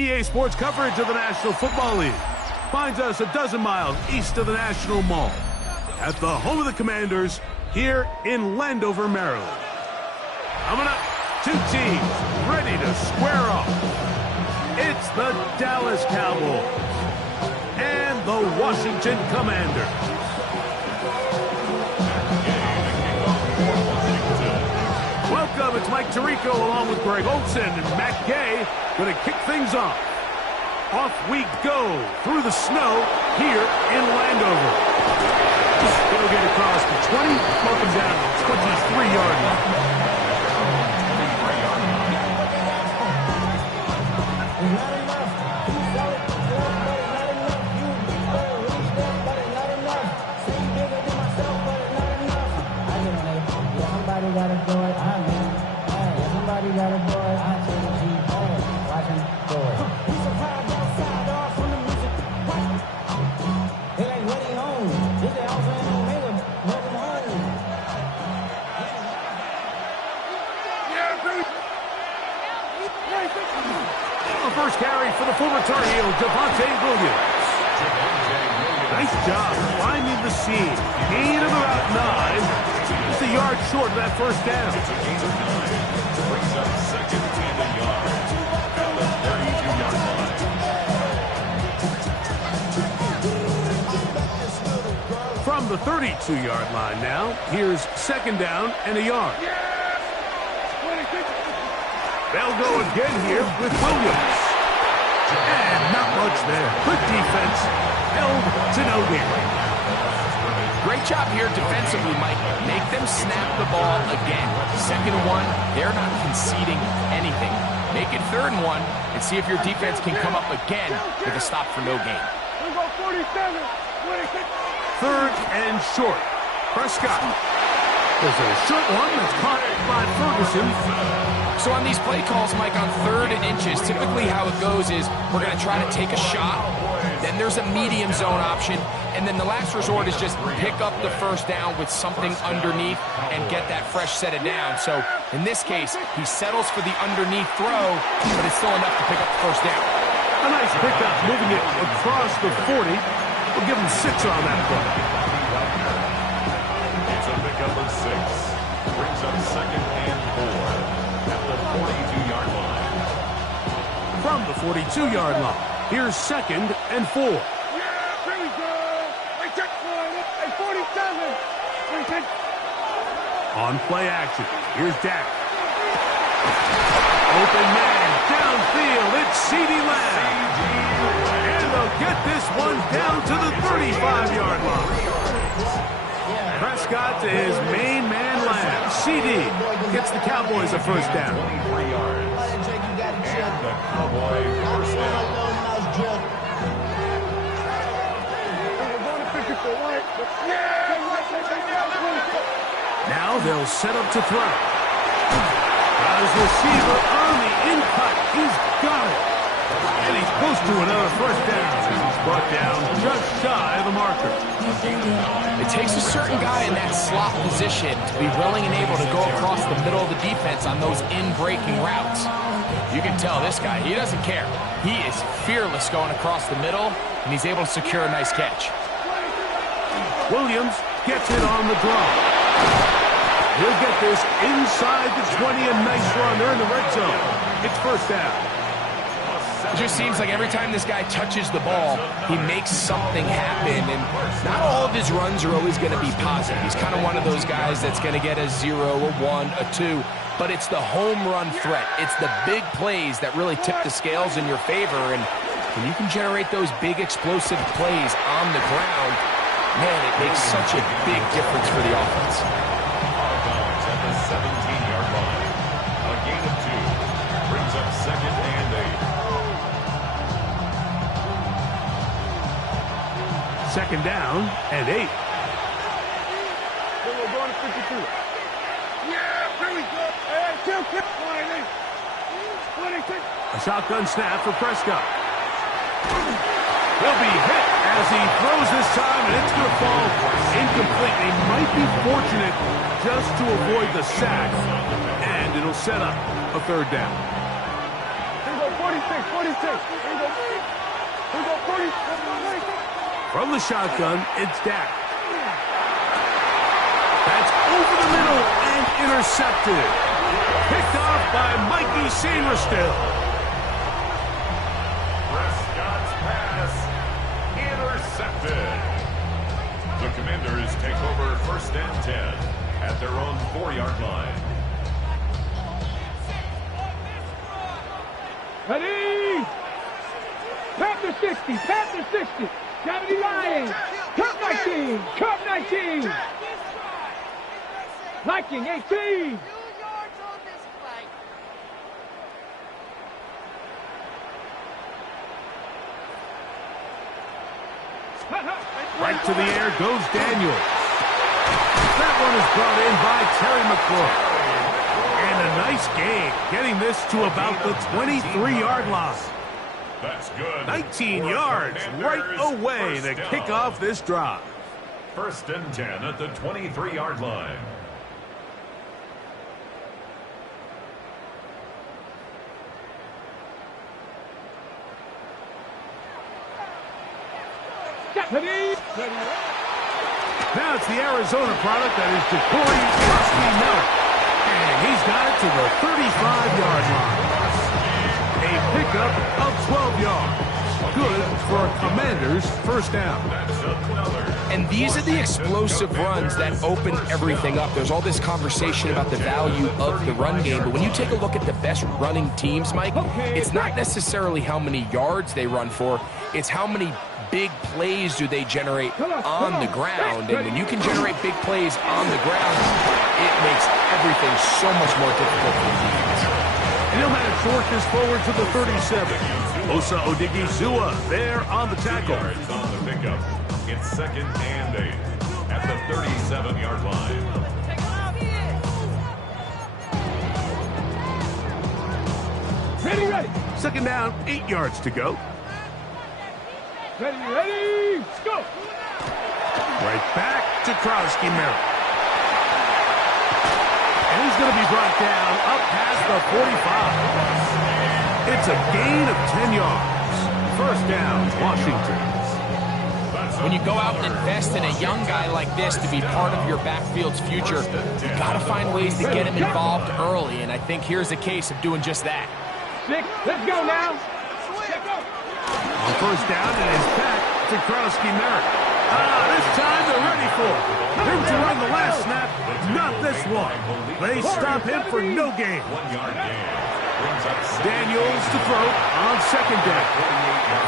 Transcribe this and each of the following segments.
EA Sports coverage of the National Football League finds us a dozen miles east of the National Mall at the home of the Commanders here in Landover, Maryland. Coming up, two teams ready to square off. It's the Dallas Cowboys and the Washington Commanders. Welcome, it's Mike Tirico along with Greg Olson and Matt Gay going to kick things off. Off we go through the snow here in Landover. They'll get across the 20, welcome down to the 23-yard line. First carry for the former Tar Heel, Williams. Nice job finding the seam. Gain of about 9. Just a yard short of that first down. Brings up second and a yard at the 32-yard line. From the 32-yard line now, here's second down and a yard. They'll go again here with Williams. And not much there. Quick defense. Held to no gain. Great job here defensively, Mike. Make them snap the ball again. Second and 1, they're not conceding anything. Make it third and 1 and see if your defense can come up again with a stop for no gain. Third and short. Prescott. There's a short one that's caught by Ferguson. So on these play calls, Mike, on 3rd and inches, typically how it goes is we're going to try to take a shot, then there's a medium zone option, and then the last resort is just pick up the first down with something underneath and get that fresh set of down. So in this case, he settles for the underneath throw, but it's still enough to pick up the first down. A nice pickup, moving it across the 40. We'll give him 6 on that play. It's a pickup of 6. Brings up second and 4. At the 42-yard line. From the 42-yard line, here's second and 4. Yeah, here we go. Hey, check one. Hey, 47. On play action, here's Dak. Open man, downfield, it's CeeDee Lamb. And they'll get this one down to the 35-yard line. Prescott to his main man Lamb. CeeDee gets the Cowboys a first down. 23 yards. And the Cowboy first down. Now they'll set up to throw. As receiver on the in-cut. He's got it. And he's close to another first down. He's brought down just shy of the marker. It takes a certain guy in that slot position to be willing and able to go across the middle of the defense on those in-breaking routes. You can tell this guy, he doesn't care. He is fearless going across the middle, and he's able to secure a nice catch. Williams gets it on the draw. He'll get this inside the 20, a nice run. They're in the red zone. It's first down. It just seems like every time this guy touches the ball, he makes something happen, and not all of his runs are always going to be positive. He's kind of one of those guys that's going to get a 0, a 1, a 2, but it's the home run threat. It's the big plays that really tip the scales in your favor, and when you can generate those big explosive plays on the ground, man, it makes such a big difference for the offense. At the 17-yard line. A gain of 2. Brings up second and 8. Second down and 8. We're going to 52. Yeah, here we go. Hey, 26. A shotgun snap for Prescott. He'll be hit as he throws this time, and it's going to fall incomplete. They might be fortunate just to avoid the sack, and it'll set up a third down. Here we go, 47. 46. Here we go, 40. From the shotgun, it's Dak. That's over the middle and intercepted. Picked off by Mikey Sainristil. Prescott's pass intercepted. The Commanders take over 1st and 10 at their own 4-yard line. Ready? Panther 60, Panther 60. 70 Lions. Cup 19, Cup 19. Viking 18. 2 yards on this play. Right to the air goes Daniels. That one is brought in by Terry McLaurin. And a nice gain, getting this to about the 23-yard line. That's good. 19 yards right away to kick off this drive. 1st and 10 at the 23-yard line. Ready? Now it's the Arizona product that is Ja'Cory Miller. And he's got it to the 35-yard line. A pickup of 12 yards. Good for a Commander's 1st down. And these are the explosive runs that open everything up. There's all this conversation about the value of the run game, but when you take a look at the best running teams, Mike, it's not necessarily how many yards they run for, it's how many big plays do they generate on the ground. And when you can generate big plays on the ground, it makes everything so much more difficult for the defense. And he'll manage to work this forward to the 37. Osa Odigizua there on the tackle. Yards on the pickup. It's 2nd and 8 at the 37-yard line. Ready? 2nd down, 8 yards to go. Ready? Go! Right back to Krosky Merritt. And he's going to be brought down up past the 45. It's a gain of 10 yards. 1st down, Washington. When you go out and invest in a young guy like this to be part of your backfield's future, you got to find ways to get him involved early, and I think here's a case of doing just that. Six, let's go now. On 1st down, it is back to Krosky Merritt. This time they're ready for him to run the last snap, not this one. They stop him for no gain. 1-yard gain. Daniels to throw on 2nd down.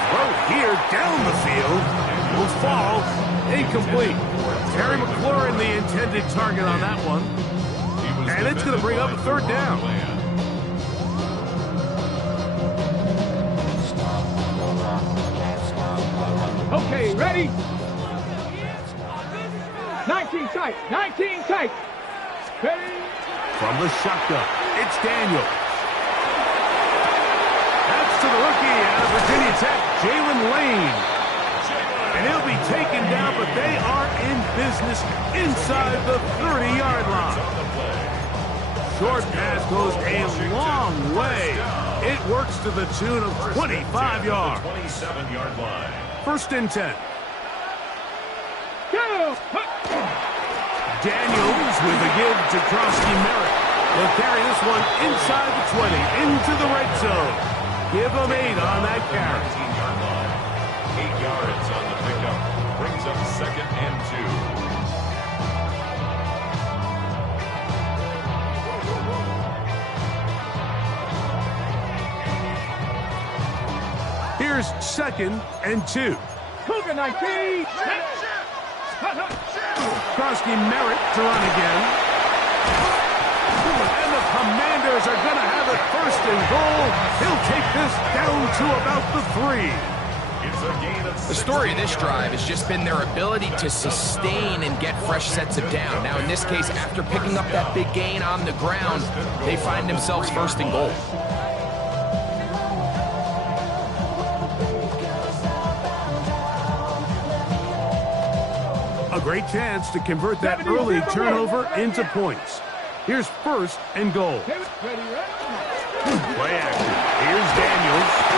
Throw here down the field will fall incomplete. Terry McLaurin the intended target on that one. And it's going to bring up a 3rd down. Okay, ready? 19 tight, 19 tight. Ready? From the shotgun, it's Daniels. That's to the rookie out of Virginia Tech, Jalen Lane. And he'll be taken down, but they are in business inside the 30-yard line. Short pass goes a long way. It works to the tune of 25 yards. 27-yard line. 1st and 10. Go! Daniels with a give to Krosky Merritt. Will carry this one inside the 20, into the red zone. Give him 8 on that carry. 18-yard line. 8 yards on the pickup. Brings up 2nd and 2. Here's 2nd and 2. Cougar 19. Krosky Merritt to run again. And the Commanders are going to have it 1st and goal. He'll take this down to about the 3. It's a gain of 6. The story of this drive has just been their ability to sustain and get fresh sets of down. Now, in this case, after picking up that big gain on the ground, they find themselves 1st and goal. A great chance to convert that early turnover into points. Here's 1st and goal. Ready? Play action. Here's Daniels.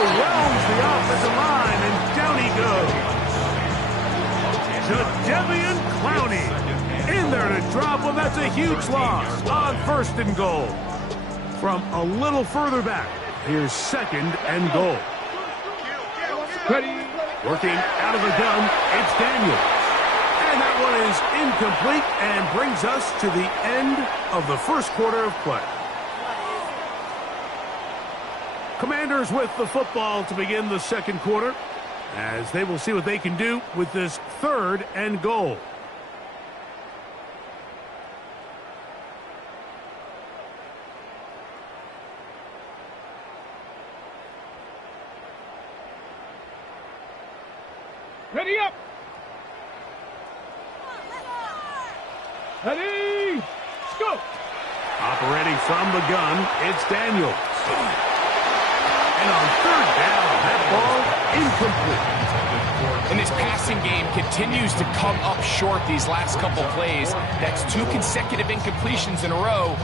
overwhelms the offensive line, and down he goes. Jadeveon Clowney in there to drop him. That's a huge loss on 1st and goal. From a little further back, here's 2nd and goal. Ready. Working out of the gun, it's Daniels. And that one is incomplete and brings us to the end of the first quarter of play. Commanders with the football to begin the second quarter, as they will see what they can do with this 3rd and goal. Ready up. Ready. Let's go. Operating from the gun, it's Daniels. And on 3rd down, that ball incomplete. And this passing game continues to come up short these last couple plays. That's 2 consecutive incompletions in a row.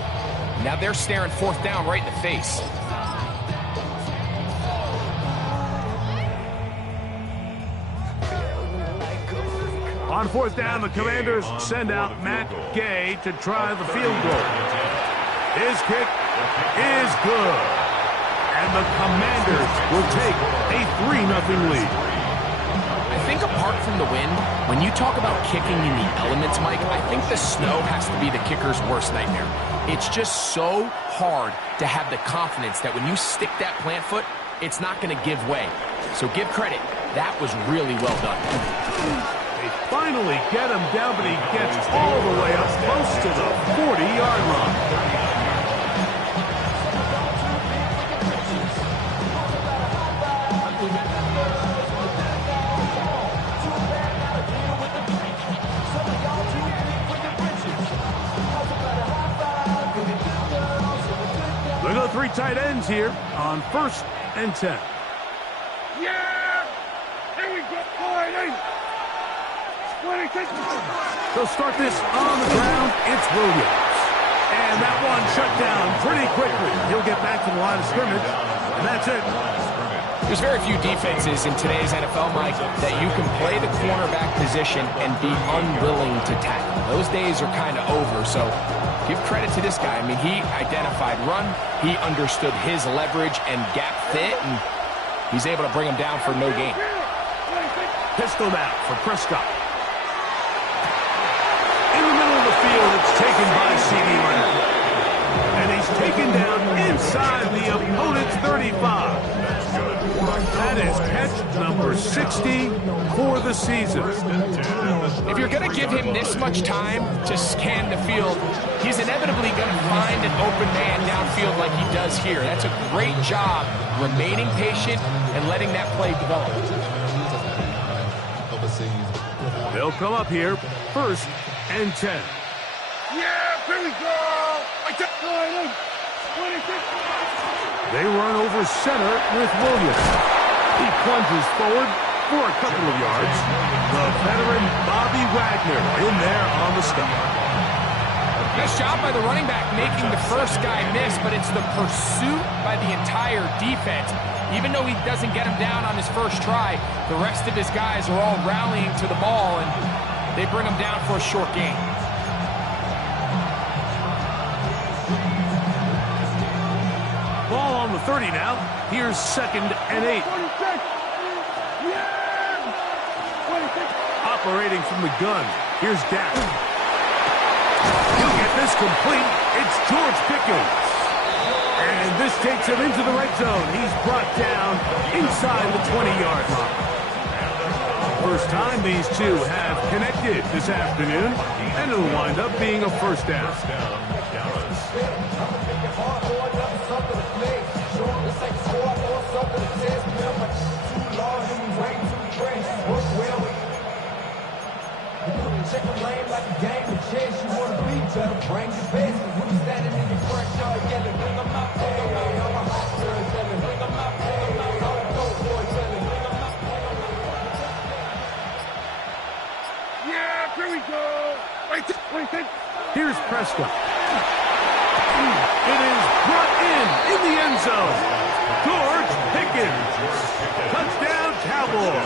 Now they're staring 4th down right in the face. On 4th down, the Commanders send out Matt Gay to try the field goal. His kick is good. And the Commanders will take a 3-0 lead. I think apart from the wind, when you talk about kicking in the elements, Mike, I think the snow has to be the kicker's worst nightmare. It's just so hard to have the confidence that when you stick that plant foot, it's not going to give way. So give credit. That was really well done. They finally get him down, but he gets all the way up close to the 40-yard line. Look at the 3 tight ends here on 1st and 10. Yeah. Here we go. 26. They'll start this on the ground. It's Williams. And that one shut down pretty quickly. He'll get back to the line of scrimmage, and that's it. There's very few defenses in today's NFL, Mike, that you can play the cornerback position and be unwilling to tackle. Those days are kind of over, so give credit to this guy. I mean, he identified run, he understood his leverage and gap fit, and he's able to bring him down for no gain. Pistol now for Prescott. In the middle of the field, it's taken by C.D. Lamb. And he's taken down inside the opponent's 35. That is catch number 60 for the season. If you're going to give him this much time to scan the field, he's inevitably going to find an open man downfield like he does here. That's a great job remaining patient and letting that play develop. They'll come up here, 1st and 10. Yeah, here we go. I took 26. They run over center with Williams. He plunges forward for a couple of yards. The veteran Bobby Wagner in there on the stop. Nice job by the running back making the first guy miss, but it's the pursuit by the entire defense. Even though he doesn't get him down on his first try, the rest of his guys are all rallying to the ball, and they bring him down for a short gain. Ball on the 30 now. Here's 2nd and 8. 26. Yeah. 26. Operating from the gun. Here's Dak. He'll get this complete. It's George Pickens. And this takes him into the red zone. He's brought down inside the 20-yard line. First time these two have connected this afternoon, and it'll wind up being a 1st down. Check the lane like a game of chess. You want to be better, bring your best. When you standing in your front yard yelling, bring them out, bring them out. I'm a hot girl yelling, bring them out, bring them out. I'm a dope boy yelling, bring them out, bring them out. Yeah, here we go. 26. Here's Prescott. It is brought in the end zone. George Pickens. Pickens. Touchdown, Cowboys.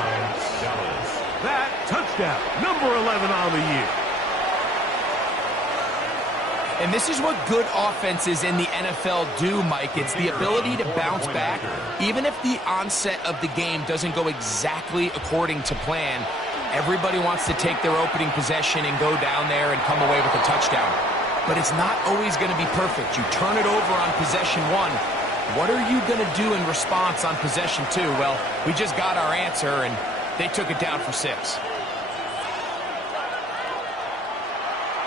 That touchdown, number 11 on the year. And this is what good offenses in the NFL do, Mike. It's the ability to bounce back. Even if the onset of the game doesn't go exactly according to plan, everybody wants to take their opening possession and go down there and come away with a touchdown. But it's not always going to be perfect. You turn it over on possession one. What are you going to do in response on possession two? Well, we just got our answer, and they took it down for 6.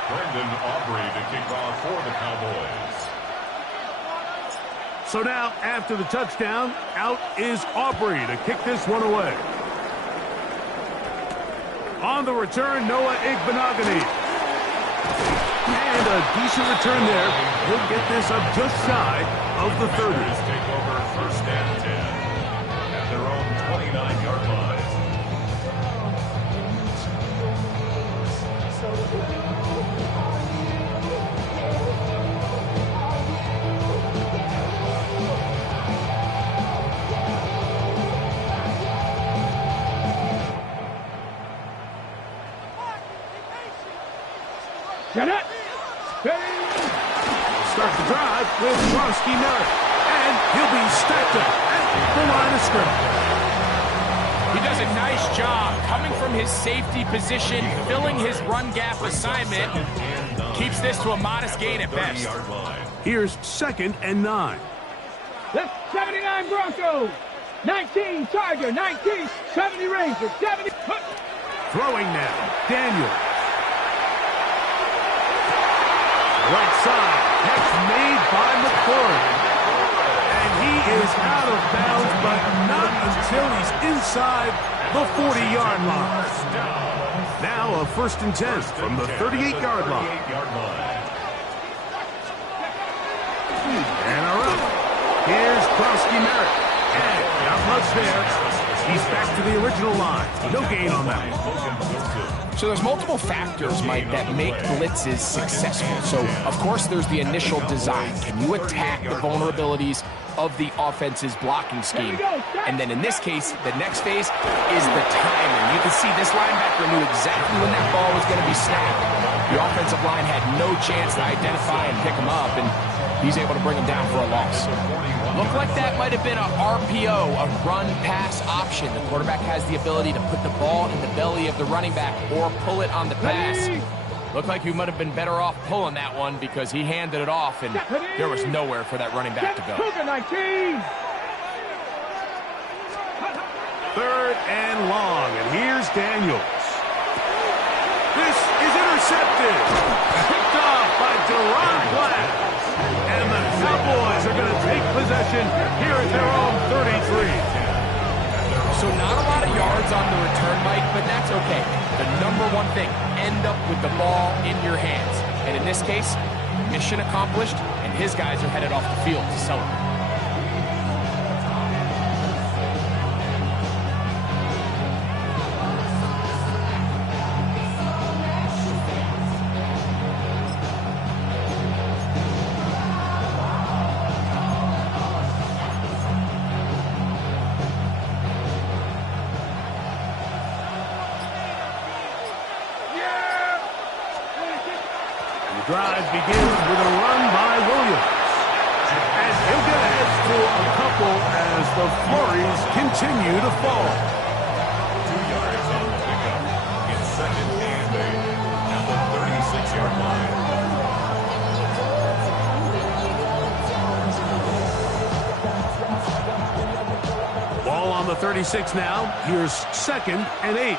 Brendan Aubrey to kick off for the Cowboys. So now, after the touchdown, out is Aubrey to kick this one away. On the return, Noah Igbenogany. And a decent return there. He'll get this up just shy of the 30. Take over first and 10 at their own 29-yard line. Get it! Start the drive with Kronsky Merritt. And he'll be stacked up at the line of scrimmage. He does a nice job coming from his safety position, filling his run gap assignment. Keeps this to a modest gain at best. Here's 2nd and 9. Left 79 Broncos. 19 Charger. 19 70 Rangers. 70. Throwing now, Daniel. Right side, catch made by McCord. And he is out of bounds, but not until he's inside the 40-yard line. Now a 1st and 10 from the 38-yard line. And a run. Here's Kronsky Merritt. And not much there. He's back to the original line. No gain on that one. So there's multiple factors, Mike, that make blitzes successful. So, of course, there's the initial design. Can you attack the vulnerabilities of the offense's blocking scheme? And then in this case, the next phase is the timing. You can see this linebacker knew exactly when that ball was going to be snapped. The offensive line had no chance to identify and pick him up, and he's able to bring him down for a loss. Looked like that might have been a RPO, a run-pass option. The quarterback has the ability to put the ball in the belly of the running back or pull it on the pass. Looked like he might have been better off pulling that one because he handed it off, and there was nowhere for that running back to go. 3rd and long, and here's Daniels. This is intercepted. Picked off by Deron Glass. And the Cowboys are going to take possession here at their own 33. So not a lot of yards on the return, Mike, but that's okay. The number one thing, end up with the ball in your hands. And in this case, mission accomplished, and his guys are headed off the field to celebrate. Drive begins with a run by Williams. And he'll get ahead for a couple as the flurries continue to fall. 2 yards on the pickup. It's 2nd and 8 at the 36-yard line. Ball on the 36 now. Here's 2nd and 8.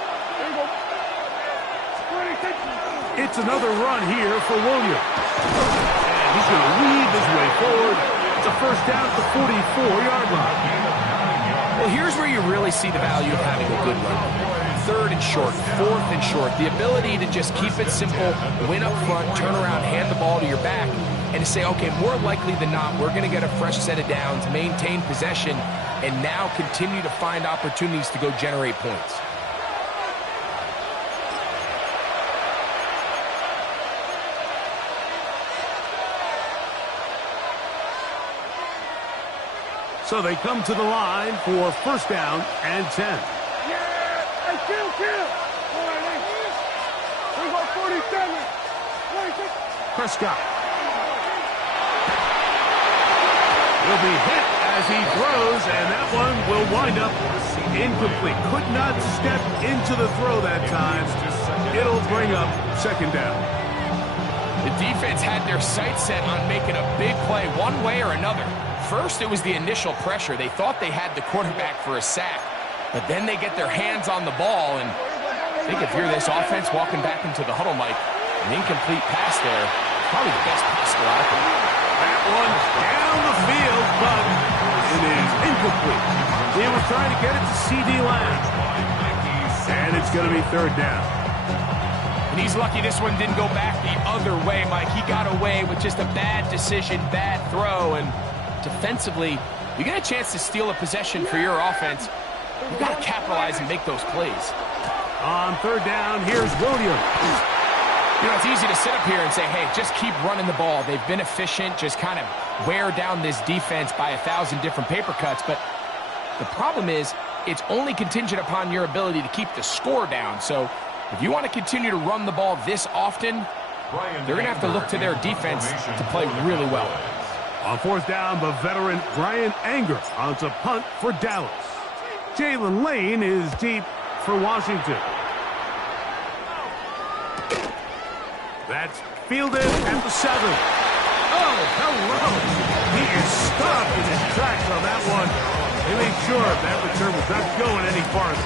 It's another run here for Williams. And he's going to weave his way forward. It's a first down at the 44-yard line. Well, here's where you really see the value of having a good run. 3rd and short, 4th and short. The ability to just keep it simple, win up front, turn around, hand the ball to your back, and to say, okay, more likely than not, we're going to get a fresh set of downs, maintain possession, and now continue to find opportunities to go generate points. So they come to the line for first down and 10. Yeah! Hey, kill! All right, hey. We go 47. 46. Prescott will be hit as he throws, and that one will wind up incomplete. Could not step into the throw that time. It'll bring up second down. The defense had their sights set on making a big play one way or another. First, it was the initial pressure. They thought they had the quarterback for a sack, but then they get their hands on the ball, and I think if you're this offense walking back into the huddle, Mike, an incomplete pass there, probably the best possible outcome. That one down the field, but it is incomplete. He was trying to get it to C.D. Lamb, and it's going to be third down. And he's lucky this one didn't go back the other way, Mike. He got away with just a bad decision, bad throw, and defensively, you get a chance to steal a possession for your offense. You've got to capitalize and make those plays. On third down, here's Williams. You know, it's easy to sit up here and say, hey, just keep running the ball. They've been efficient, just kind of wear down this defense by 1,000 different paper cuts. But the problem is, it's only contingent upon your ability to keep the score down. So if you want to continue to run the ball this often, they're going to have to look to their defense to play really well. On fourth down, the veteran Brian Anger on to punt for Dallas. Jalen Lane is deep for Washington. That's fielded at the 7. Oh, hello. He is stopped in his tracks on that one. They made sure that return was not going any farther.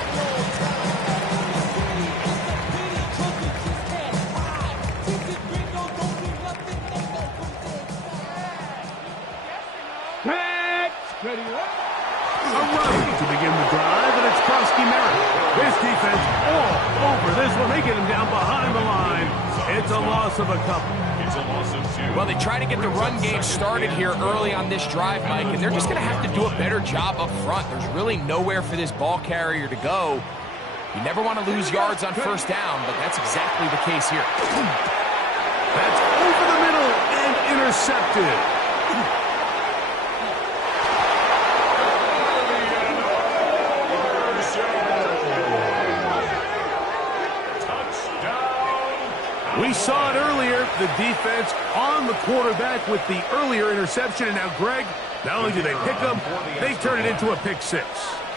Ready, A run to begin the drive, and it's Krosky Merritt. His defense all over this one. They get him down behind the line. It's a loss of a couple. It's a loss of 2. Well, they try to get the run game started here early on this drive, Mike, and they're just going to have to do a better job up front. There's really nowhere for this ball carrier to go. You never want to lose yards on first down, but that's exactly the case here. That's over the middle and intercepted. We saw it earlier, the defense on the quarterback with the earlier interception, and now, Greg, not only do they pick him, they turn it into a pick six.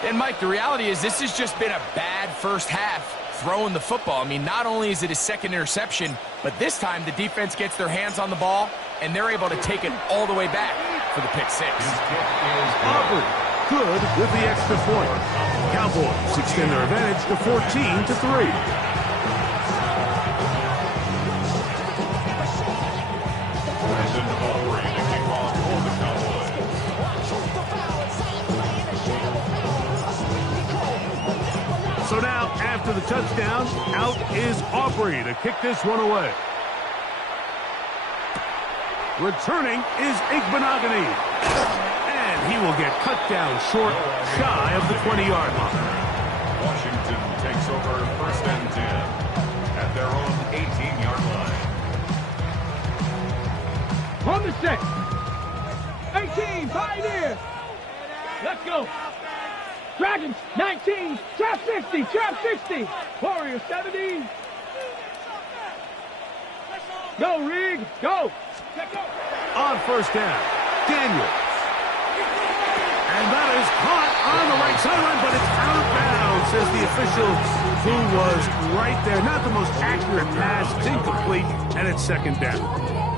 And, Mike, the reality is this has just been a bad first half throwing the football. I mean, not only is it his second interception, but this time the defense gets their hands on the ball, and they're able to take it all the way back for the pick six. Auburn, good with the extra point. Cowboys extend their advantage to 14-3. So now, after the touchdown, out is Aubrey to kick this one away. Returning is Igbenogany. And he will get cut down short, shy of the 20-yard line. Washington takes over first and 10 at their own 18-yard line. On the set. 18, Pioneers. Let's go. Dragons, 19, trap 60, trap 60. Warriors, 70. Go, Rig, go. On first down, Daniels. And that is caught on the right sideline, but it's out of bounds, says the official who was right there. Not the most accurate pass, it's incomplete, and it's second down.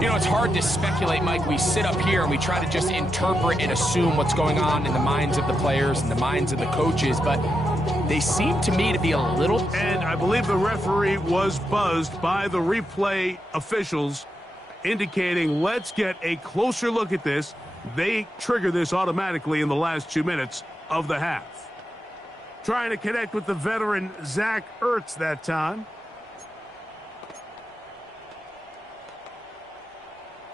You know, it's hard to speculate, Mike. We sit up here and we try to just interpret and assume what's going on in the minds of the players and the minds of the coaches, but they seem to me to be a little... And I believe the referee was buzzed by the replay officials indicating, let's get a closer look at this. They trigger this automatically in the last 2 minutes of the half. Trying to connect with the veteran Zach Ertz that time.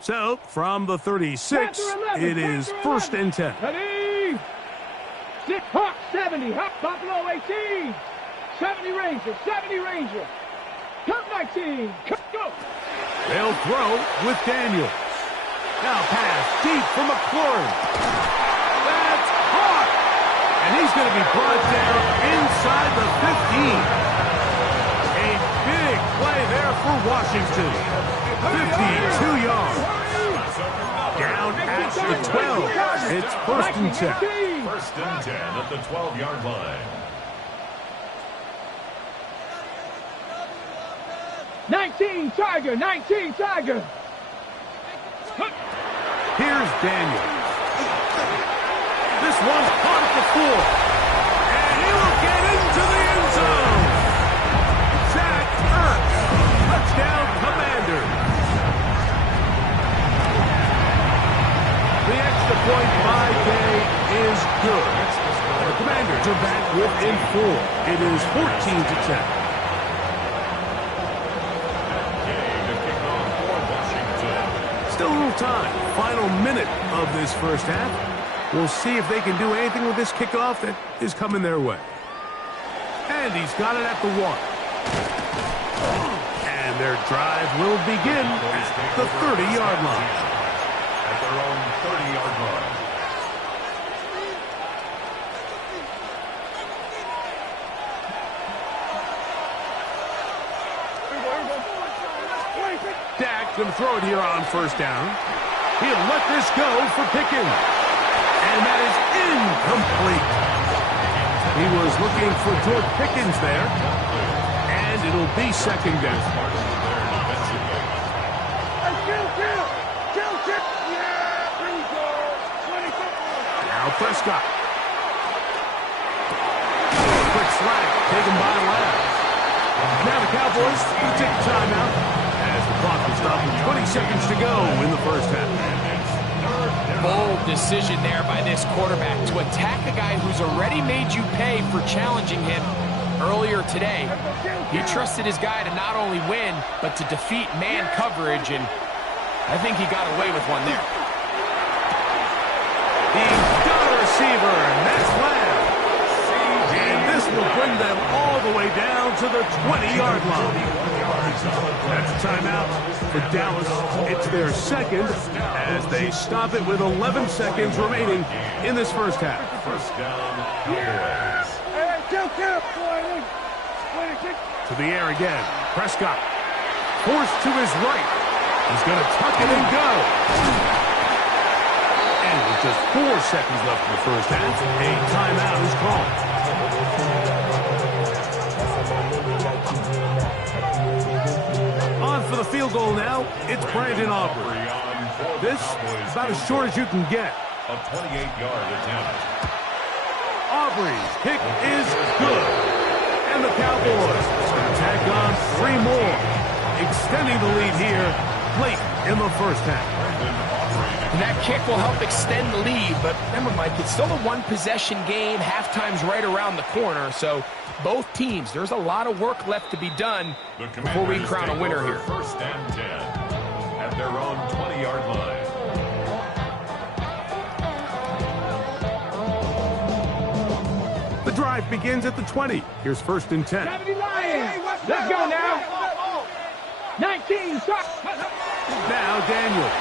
So, from the 36, it is first and 10. Ready? Six, Hawk, 70. Hawk, Buffalo, 18. 70 Ranger, 70 Ranger. Cut 19. Cut, go. They'll throw with Daniels. Now pass deep for McLaurin. And he's going to be brought down inside the 15. A big play there for Washington. 52 yards. Down at the 12. It's first and 10. First and 10 at the 12-yard line. 19 Tiger, 19 Tiger. Here's Daniels. This one's caught at the 4. And he will get into the end zone. Zach Ertz. Touchdown, Commanders. The extra point by Day is good. The Commanders are back within 4. It is 14-10. Still a little time. Final minute of this first half. We'll see if they can do anything with this kickoff that is coming their way. And he's got it at the 1. And their drive will begin at the 30-yard line. At their own 30-yard line. Dak going to throw it here on first down. He'll let this go for Pickens. And that is incomplete. He was looking for George Pickens there. And it'll be second down. Now Prescott. Quick slack taken by Lamb. Now the Cowboys will take a timeout. As the clock will stop with 20 seconds to go in the first half. Bold decision there by this quarterback to attack a guy who's already made you pay for challenging him earlier today. He trusted his guy to not only win, but to defeat man coverage, and I think he got away with one there. He's got a receiver, and that's Lamb. And this will bring them all the way down to the 20-yard line. That's a timeout for Dallas. It's their second as they stop it with 11 seconds remaining in this first half. First down. To the air again. Prescott forced to his right. He's going to tuck it and go. And with just 4 seconds left in the first half, a timeout is called. On for the field goal now, it's Brandon Aubrey. This is about as short as you can get. A 28-yard attempt. Aubrey's kick is good. And the Cowboys going to tack on 3 more, extending the lead here late in the first half. And that kick will help extend the lead, but remember, Mike, it's still a one-possession game. Halftime's right around the corner, so both teams, there's a lot of work left to be done before we crown a winner here. First and 10 at their own 20-yard line. The drive begins at the 20. Here's first and 10. 70 Lions. Let's go now. 19. Now Daniels.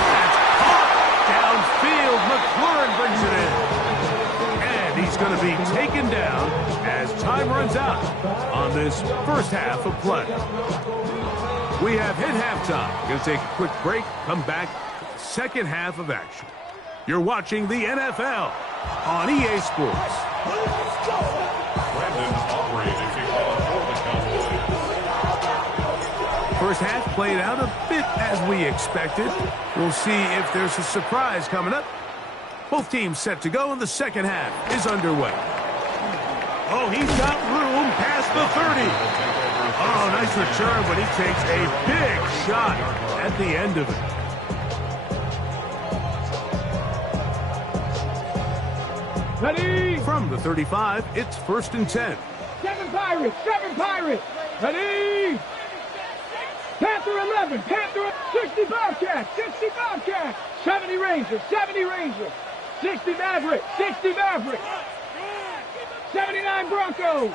That's caught downfield. McLaurin brings it in. And he's going to be taken down as time runs out on this first half of play. We have hit halftime. Going to take a quick break. Come back for the second half of action. You're watching the NFL on EA Sports. Brandon Aubrey to kick off for the Cowboys. First half played out a bit as we expected. We'll see if there's a surprise coming up. Both teams set to go, and the second half is underway. Oh, he's got room past the 30. Oh, nice return, but he takes a big shot at the end of it. Ready? From the 35, it's first and 10. 7 Pirates. 7 Pirates. Ready? Panther 11. Panther 60 Bobcats. 60 Bobcats. 70 Rangers. 70 Rangers. 60 Mavericks. 60 Mavericks. 79 Broncos.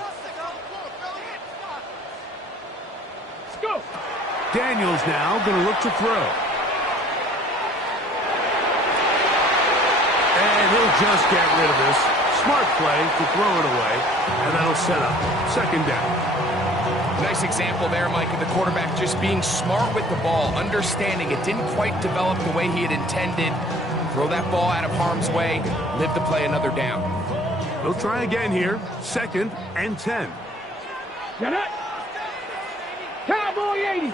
Let's go. Daniels now going to look to throw. And he'll just get rid of this. Smart play to throw it away, and that'll set up second down. Nice example there, Mike, of the quarterback just being smart with the ball, understanding it didn't quite develop the way he had intended. Throw that ball out of harm's way, live to play another down. They'll try again here, 2nd and 10. Get it. Cowboy 80.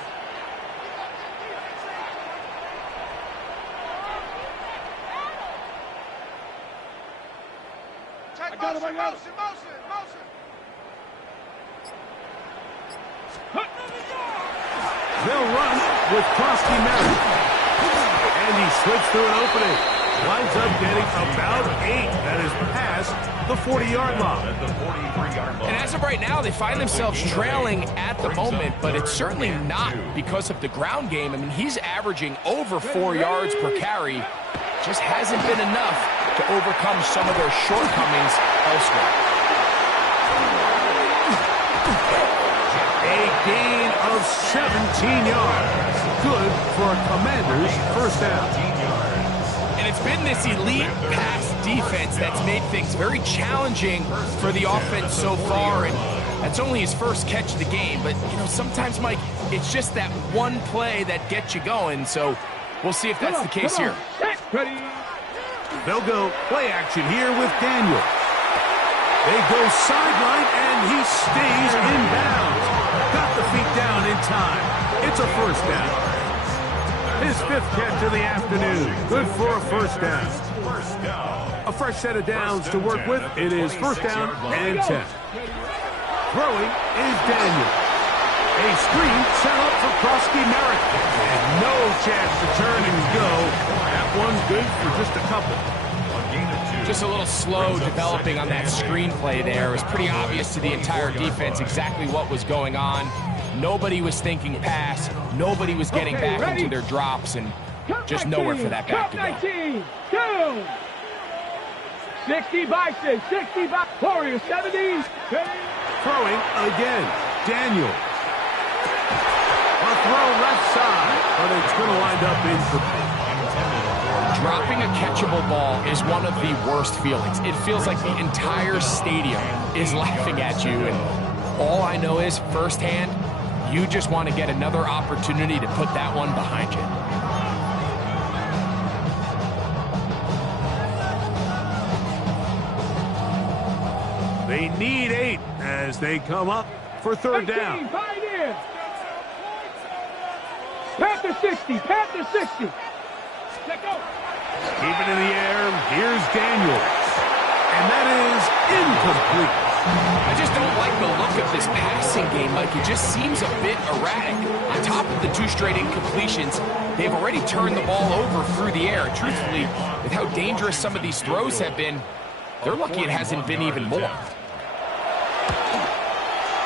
Check got him, I got him. motion. They'll run with Krosky Merritt. And he slips through an opening. Winds up getting about 8. That is past the 40-yard line. At the 43-yard line. And as of right now, they find themselves trailing at the moment, but it's certainly not because of the ground game. I mean, he's averaging over 4 yards per carry. Just hasn't been enough to overcome some of their shortcomings elsewhere. A gain of 17 yards. Good for a Commanders first down. And it's been this elite pass defense that's made things very challenging for the offense so far, and that's only his first catch of the game. But, you know, sometimes, Mike, it's just that one play that gets you going, so we'll see if that's the case here. Ready. They'll go play action here with Daniel. They go sideline, and he stays in bounds. Got the feet down in time. It's a first down. His 5th catch of the afternoon. Good for a first down. A fresh set of downs to work with. It is first down and 10. Throwing is Daniel. A screen set up for Krosky Merritt. And no chance to turn and go. That one's good for just a couple. Just a little slow developing on that screenplay there. It was pretty obvious to the entire defense exactly what was going on. Nobody was thinking pass. Nobody was getting back into their drops, and just nowhere for that back to go. 19, 2. 60 by 6, 60 by Warriors 70. Throwing again. Daniel. A throw left side, but it's going to wind up incomplete. Dropping a catchable ball is one of the worst feelings. It feels like the entire stadium is laughing at you, and all I know is firsthand, you just want to get another opportunity to put that one behind you. They need 8 as they come up for third down. Panther 60, Panther 60. Let go. Keep it in the air. Here's Daniels. And that is incomplete. I just don't like the look of this passing game, Mike. It just seems a bit erratic. On top of the 2 straight incompletions, they've already turned the ball over through the air. Truthfully, with how dangerous some of these throws have been, they're lucky it hasn't been even more.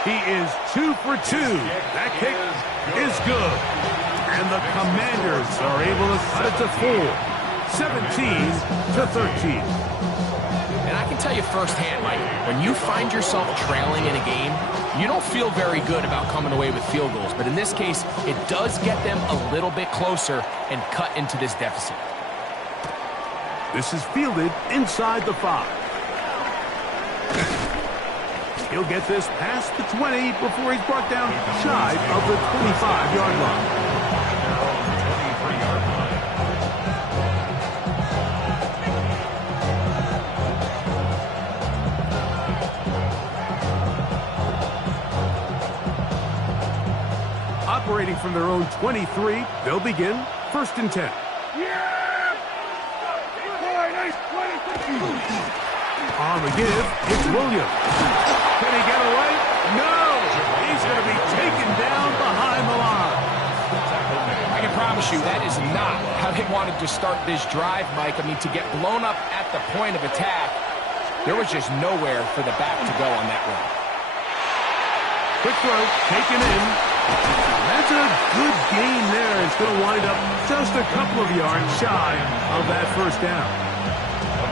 He is 2 for 2. That kick is good. And the Commanders are able to cut it to 4. 17-13. And I can tell you firsthand, Mike, when you find yourself trailing in a game, you don't feel very good about coming away with field goals. But in this case, it does get them a little bit closer and cut into this deficit. This is fielded inside the 5. He'll get this past the 20 before he's brought down shy of the 25-yard line. Operating from their own 23, they'll begin first and 10. On the give, it's Williams. Can he get away? No! He's going to be taken down behind the line. I can promise you that is not how they wanted to start this drive, Mike. I mean, to get blown up at the point of attack, there was just nowhere for the back to go on that run. Quick throw, taken in. That's a good gain there. It's going to wind up just a couple of yards shy of that first down.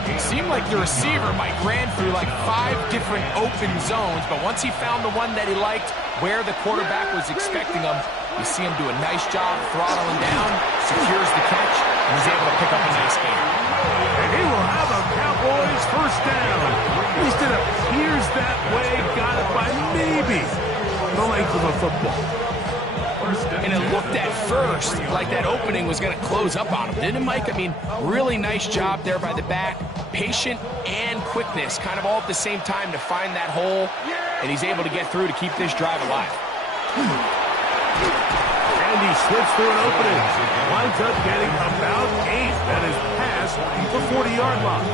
It seemed like the receiver, Mike, ran through like 5 different open zones, but once he found the one that he liked, where the quarterback was expecting him, you see him do a nice job throttling down, secures the catch, and he's able to pick up a nice gain. And he will have a Cowboys first down. At least it appears that way. Got it by maybe the length of a football. And it looked at first like that opening was going to close up on him, didn't it, Mike? I mean, really nice job there by the back. Patient and quickness, kind of all at the same time to find that hole. And he's able to get through to keep this drive alive. And he slips through an opening. Winds up getting about 8. That is past the 40-yard line.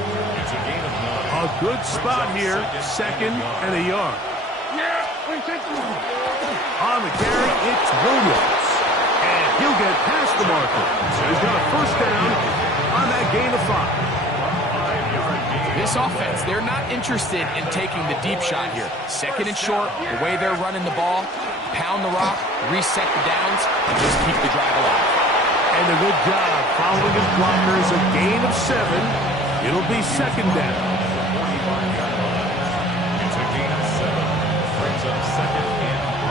A good spot here, second and a yard. On the carry, it's Williams. And he'll get past the marker. He's got a first down on that gain of 5. This offense, they're not interested in taking the deep shot here. Second and short, the way they're running the ball, pound the rock, reset the downs, and just keep the drive alive. And a good job following his blockers, a gain of 7. It'll be second down. It's a gain of 7. Brings up second and 3.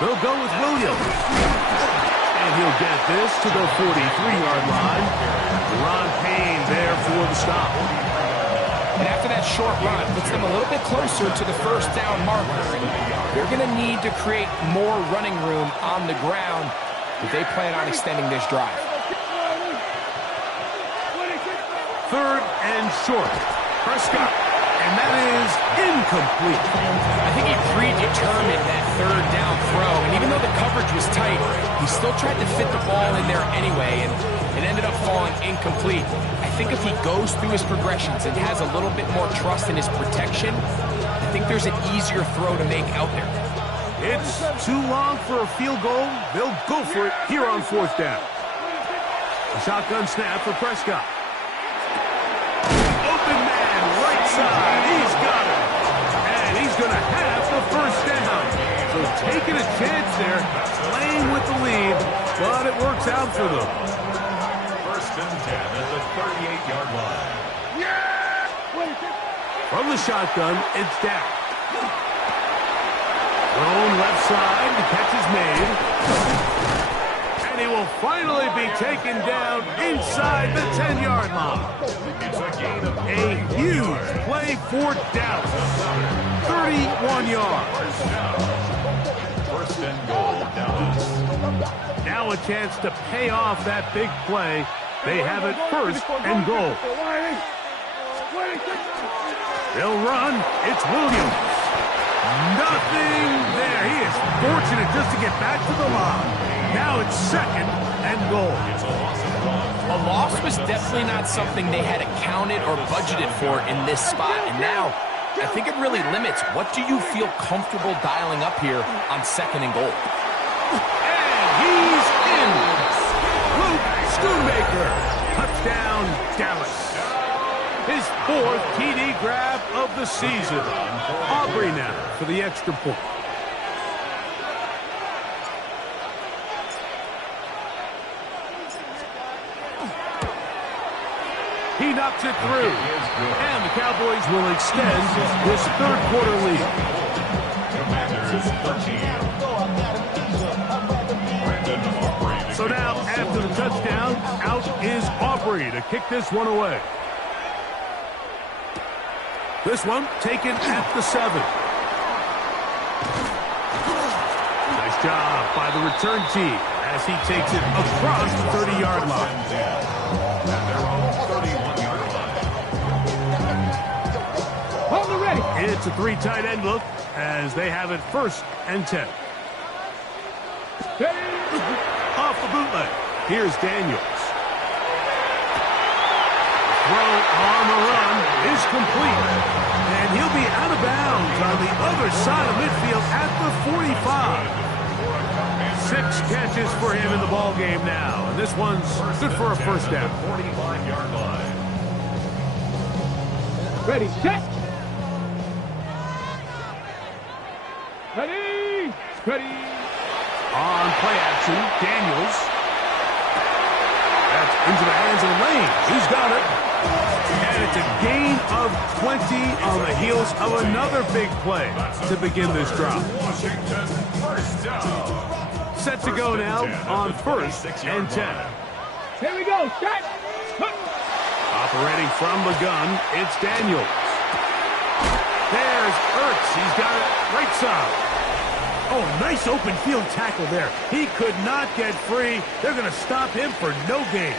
They'll go with Williams. And he'll get this to the 43-yard line. Ron Payne there for the stop. And after that short run, puts them a little bit closer to the first down marker. They're going to need to create more running room on the ground if they plan on extending this drive. Third and short. Prescott. And that is incomplete. I think he predetermined that third down throw. And even though the coverage was tight, he still tried to fit the ball in there anyway. And it ended up falling incomplete. I think if he goes through his progressions and has a little bit more trust in his protection, I think there's an easier throw to make out there. It's too long for a field goal. They'll go for it here on fourth down. A shotgun snap for Prescott. Open man, right side. He's got it. And he's going to have the first down. So taking a chance there, playing with the lead, but it works out for them. First and 10 at the 38-yard line. From the shotgun, it's Dak. Thrown left side, the catch is made. And he will finally be taken down inside the 10-yard line. It's a gain of A huge play for Dallas. 31 yards. first and goal, Dallas. Now a chance to pay off that big play. They have it first and goal. They'll run. It's Williams. Nothing there. He is fortunate just to get back to the line. Now it's second and goal. It's a loss of 1. A loss was definitely not something they had accounted or budgeted for in this spot. And now, I think it really limits. What do you feel comfortable dialing up here on second and goal? And he's in. Luke Schoonmaker. Touchdown, Dallas. His 4th TD grab of the season. Aubrey now for the extra point. He knocks it through. And the Cowboys will extend this third quarter lead. Commanders 13. So now, after the touchdown, out is Aubrey to kick this one away. This one taken at the 7. Nice job by the return team as he takes it across the 30-yard line. At their own 31-yard line. Hold it ready. It's a 3 tight end look as they have it first and 10. Off the bootleg. Here's Daniels. Throw on the run is complete. And he'll be out of bounds on the other side of midfield at the 45. 6 catches for him in the ball game now. And this one's good for a first down. 45-yard line. Ready, set. Ready. Ready. On play action, Daniels. That's into the hands of Lane. He's got it. And it's a gain of 20 on the heels of another big play to begin this drive. Washington first down. set to go now on 1st and 10. Here we go. Set. Operating from the gun, it's Daniels. There's Ertz. He's got it right side. Oh, nice open field tackle there. He could not get free. They're going to stop him for no gain.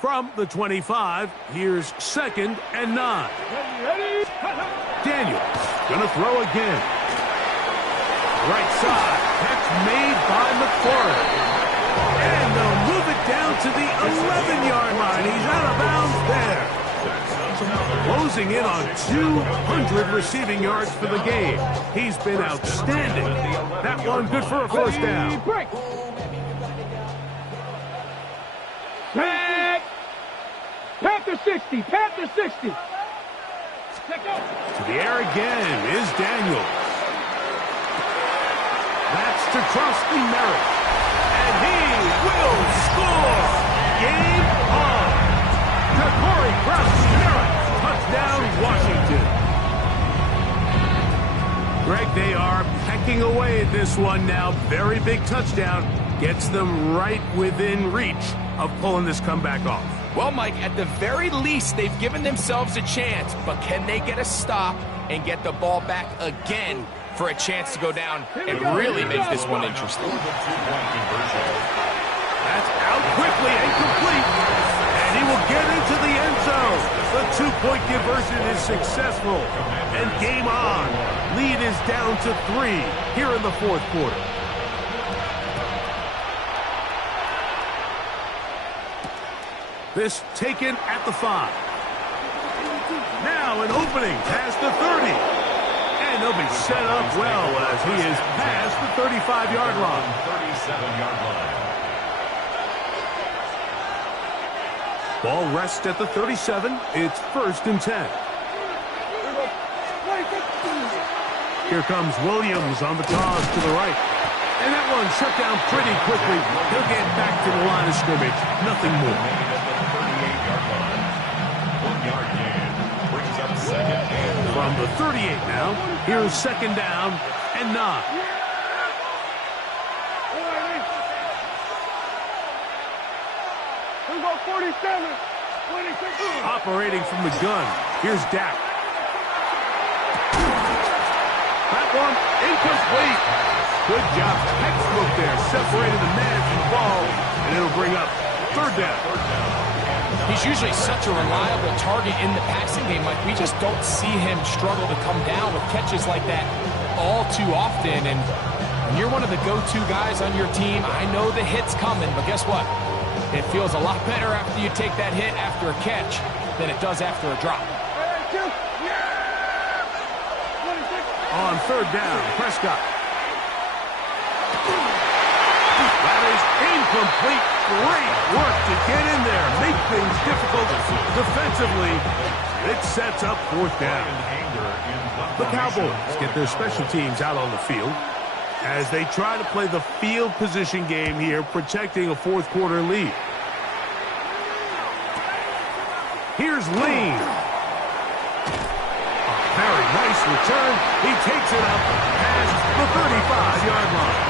From the 25, here's 2nd and 9. Daniels gonna throw again. Right side, catch made by McCoy. And they'll move it down to the 11-yard line. He's out of bounds there. Closing in on 200 receiving yards for the game. He's been outstanding. That one good for a first down. Panther 60, Panther 60. To the air again is Daniels. That's to Trusty Merritt. And he will score. Game on. To Corey Trusty Merritt. Touchdown, Washington. Greg, they are pecking away at this one now. Very big touchdown. Gets them right within reach of pulling this comeback off. Well, Mike, at the very least, they've given themselves a chance, but can they get a stop and get the ball back again for a chance to go down and really make this one interesting? That's out quickly and complete, and he will get into the end zone. The two-point conversion is successful, and game on. Lead is down to 3 here in the 4th quarter. This taken at the 5. Now an opening past the 30. And they'll be set up well as he is past the 35-yard line. 37-yard line. Ball rests at the 37. It's 1st and 10. Here comes Williams on the toss to the right. And that one shut down pretty quickly. He'll get back to the line of scrimmage. Nothing more. From the 38 now, here's 2nd down and 9. Here we go, 47. Operating from the gun, here's Dak. That one incomplete. Good job, textbook there, separated the man from the ball, and it'll bring up 3rd down. He's usually such a reliable target in the passing game. Like, we just don't see him struggle to come down with catches like that all too often. And when you're one of the go-to guys on your team, I know the hit's coming, but guess what? It feels a lot better after you take that hit after a catch than it does after a drop. On 3rd down, Prescott. That is incomplete. Great work to get in there, make things difficult defensively. It sets up 4th down. The Cowboys get their special teams out on the field as they try to play the field position game here, protecting a 4th quarter lead. Here's Lane. A very nice return. He takes it up past the 35-yard line.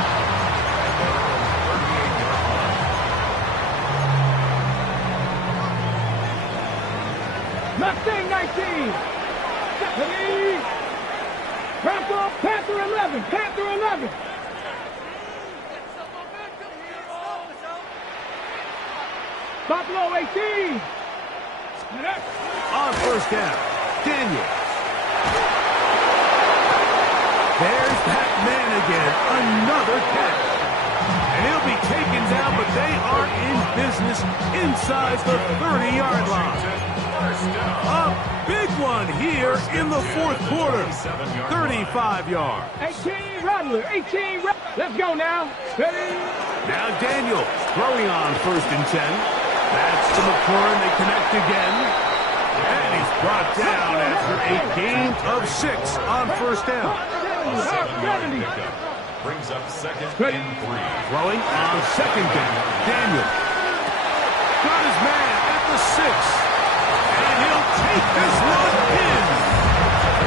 Mustang 19. Panther 11. Panther 11. Buffalo 18. On 1st down, Daniels. There's that man again. Another catch. And he'll be taken down, but they are in business inside the 30-yard line. A big one here in the 4th quarter. 35 yards. 18 Rattler. 18 Rattler. Let's go now. Ready? Now Daniels throwing on 1st and 10. That's to McCoy. They connect again. And he's brought down after a gain of 6 on 1st down. brings up second Ready. and 3. Throwing on second down. Daniel. Got his man at the 6. And he'll take this one in.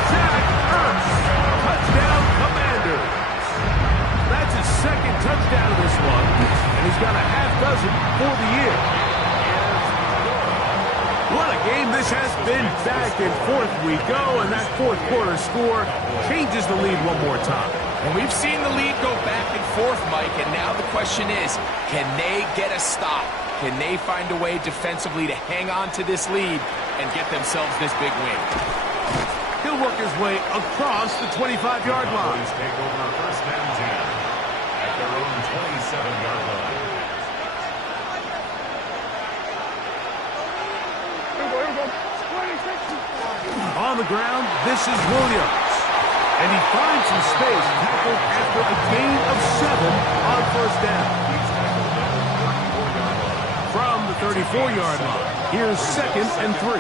Zach Ertz. Touchdown, Commanders. That's his second touchdown of this one. And he's got a half dozen for the year. What a game this has been. Back and forth we go, and that fourth quarter score changes the lead one more time. And we've seen the lead go back and forth, Mike, and now the question is, can they get a stop? Can they find a way defensively to hang on to this lead and get themselves this big win? He'll work his way across the 25-yard line. Cowboys take over first and 10 at their own 27-yard line. On the ground, this is Williams. And he finds some space, tackled after a gain of 7 on first down. From the 34-yard line, here's second and 3.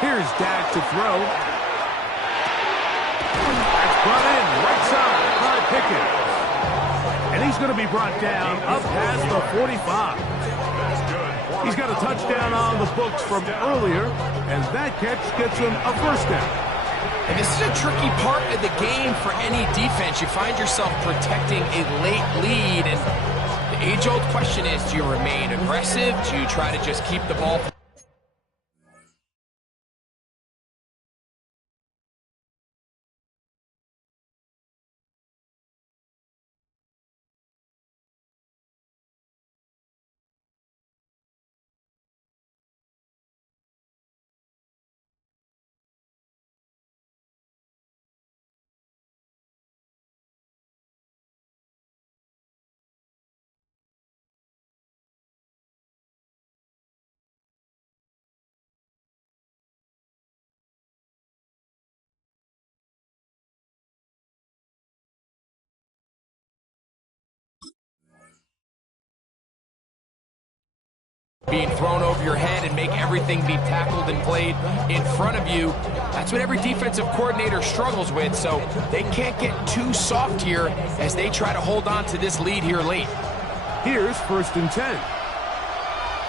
Here's Dak to throw. That's brought in, right side by Pickett. And he's going to be brought down up past the 45. He's got a touchdown on the books from earlier, and that catch gets him a first down. And this is a tricky part of the game for any defense. You find yourself protecting a late lead, and the age-old question is, do you remain aggressive? Do you try to just keep the ball? Being thrown over your head and make everything be tackled and played in front of you. That's what every defensive coordinator struggles with, so they can't get too soft here as they try to hold on to this lead here late. Here's first and 10.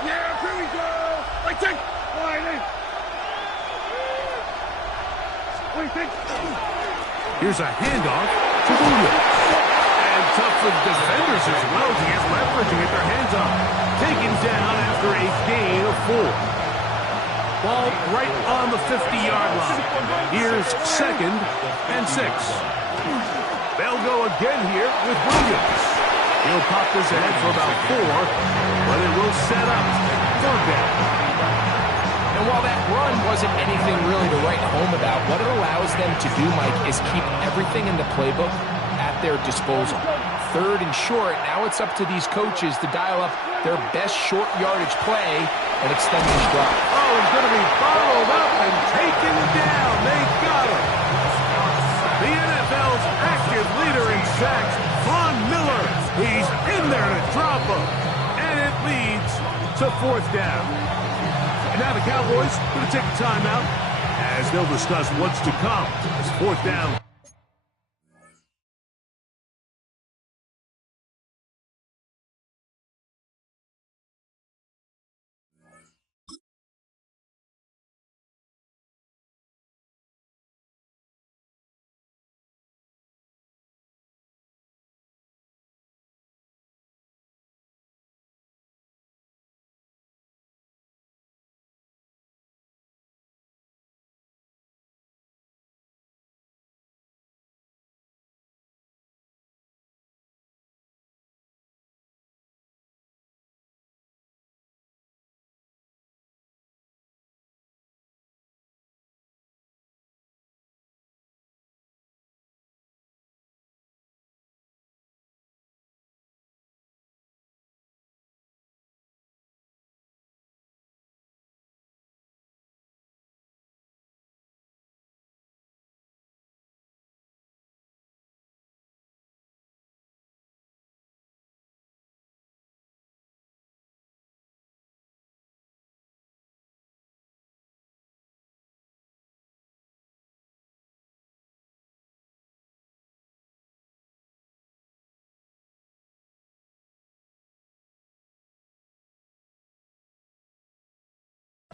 Yeah, here we go. Like take. Here's a handoff to Williams. And tough for the defenders as well to get leverage and get their hands on. Taken down after a gain of 4. Ball right on the 50-yard line. Here's second and 6. They'll go again here with Williams. He'll pop this ahead for about 4, but it will set up third down. And while that run wasn't anything really to write home about, what it allows them to do, Mike, is keep everything in the playbook at their disposal. Third and short, now it's up to these coaches to dial up their best short yardage play and extend this drive. Oh, he's going to be bottled up and taken down. They got him. The NFL's active leader in sacks, Von Miller. He's in there to drop him. And it leads to fourth down. And now the Cowboys going to take a timeout as they'll discuss what's to come. It's fourth down.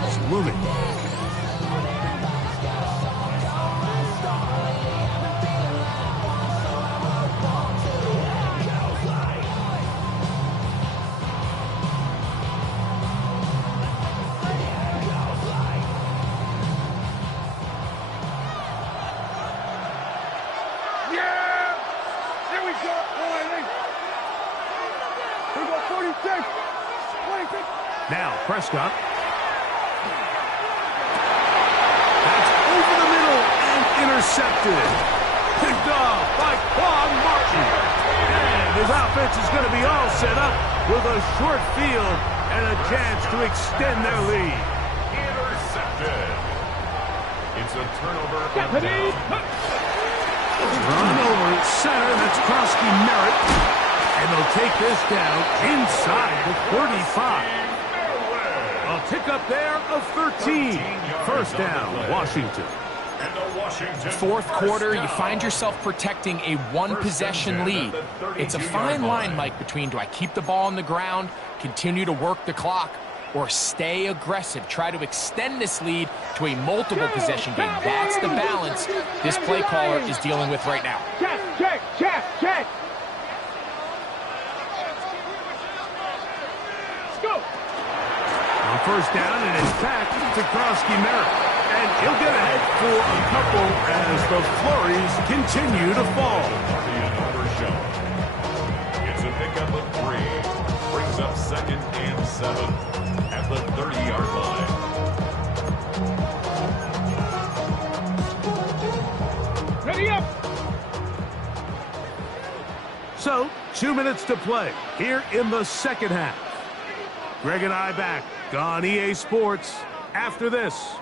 It's moving. Now, Prescott. That's over the middle and intercepted. Picked off by Quan Martin. And his offense is going to be all set up with a short field and a chance to extend their lead. Intercepted. It's a turnover and down. Run over center. That's Krosky Merritt. And they'll take this down inside the 35. A pickup there of 13. First down, Washington. Fourth quarter, you find yourself protecting a one-possession lead. It's a fine line, Mike, between do I keep the ball on the ground, continue to work the clock, or stay aggressive, try to extend this lead to a multiple-possession game. That's the balance this play caller is dealing with right now. Check. On first down, and it's back to Krosky Merritt. And he'll get ahead for a couple as the flurries continue to fall. It's a pickup of 3. Brings up 2nd and 7 at the 30-yard line. Ready up. So, 2 minutes to play here in the second half. Greg and I back on EA Sports after this.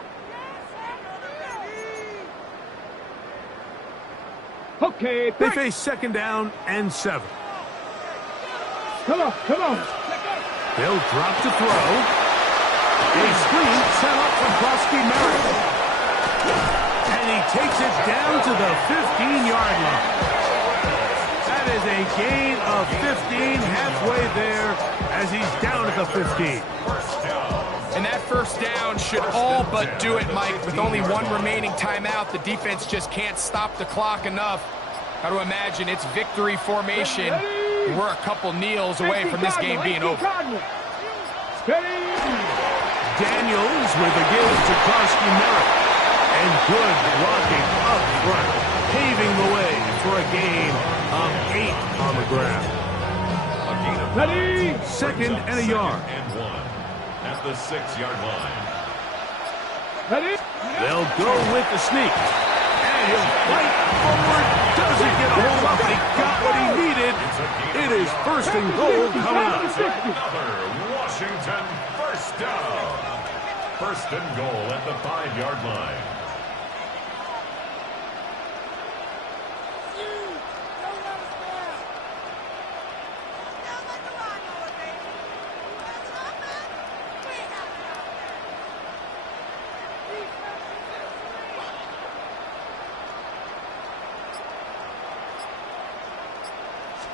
Okay, They face second down and 7. Come on. They'll drop to throw. A screen set up from Krosky Merritt. And he takes it down to the 15-yard line. That is a gain of 15 halfway there as he's down at the 15. And that first down should all but do it, Mike. With only one remaining timeout, the defense just can't stop the clock enough. Got to imagine it's victory formation. We're a couple kneels away from this game being over. Daniels with a give to Krosky Merritt. And good blocking up front, paving the way for a gain of 8 on the ground. Ready? Second and a yard. And 1 at the 6-yard line. Ready? They'll go with the sneak. And he'll fight forward. Doesn't get a hold of it. He got what he needed. It is first and goal coming up. Another Washington first down. First and goal at the 5-yard line.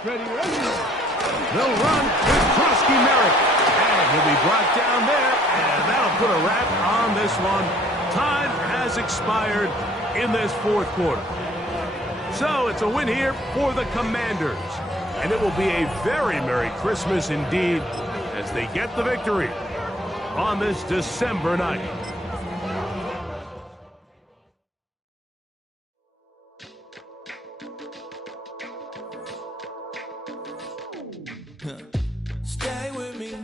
Ready. They'll run with Krosky Merritt. And he'll be brought down there. And that'll put a wrap on this one. Time has expired in this fourth quarter. So it's a win here for the Commanders. And it will be a very Merry Christmas indeed as they get the victory on this December night. Stay with me.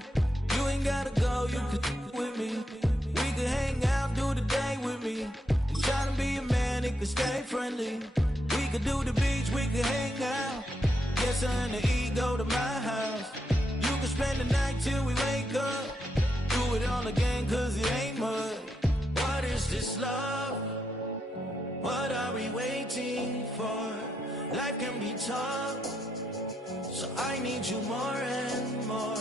You ain't gotta go, you could with me. We could hang out, do the day with me. And try to be a man, it could stay friendly. We could do the beach, we could hang out. Get something to eat, go to my house. You could spend the night till we wake up. Do it all again, cause it ain't much. What is this love? What are we waiting for? Life can be tough, so I need you more and more.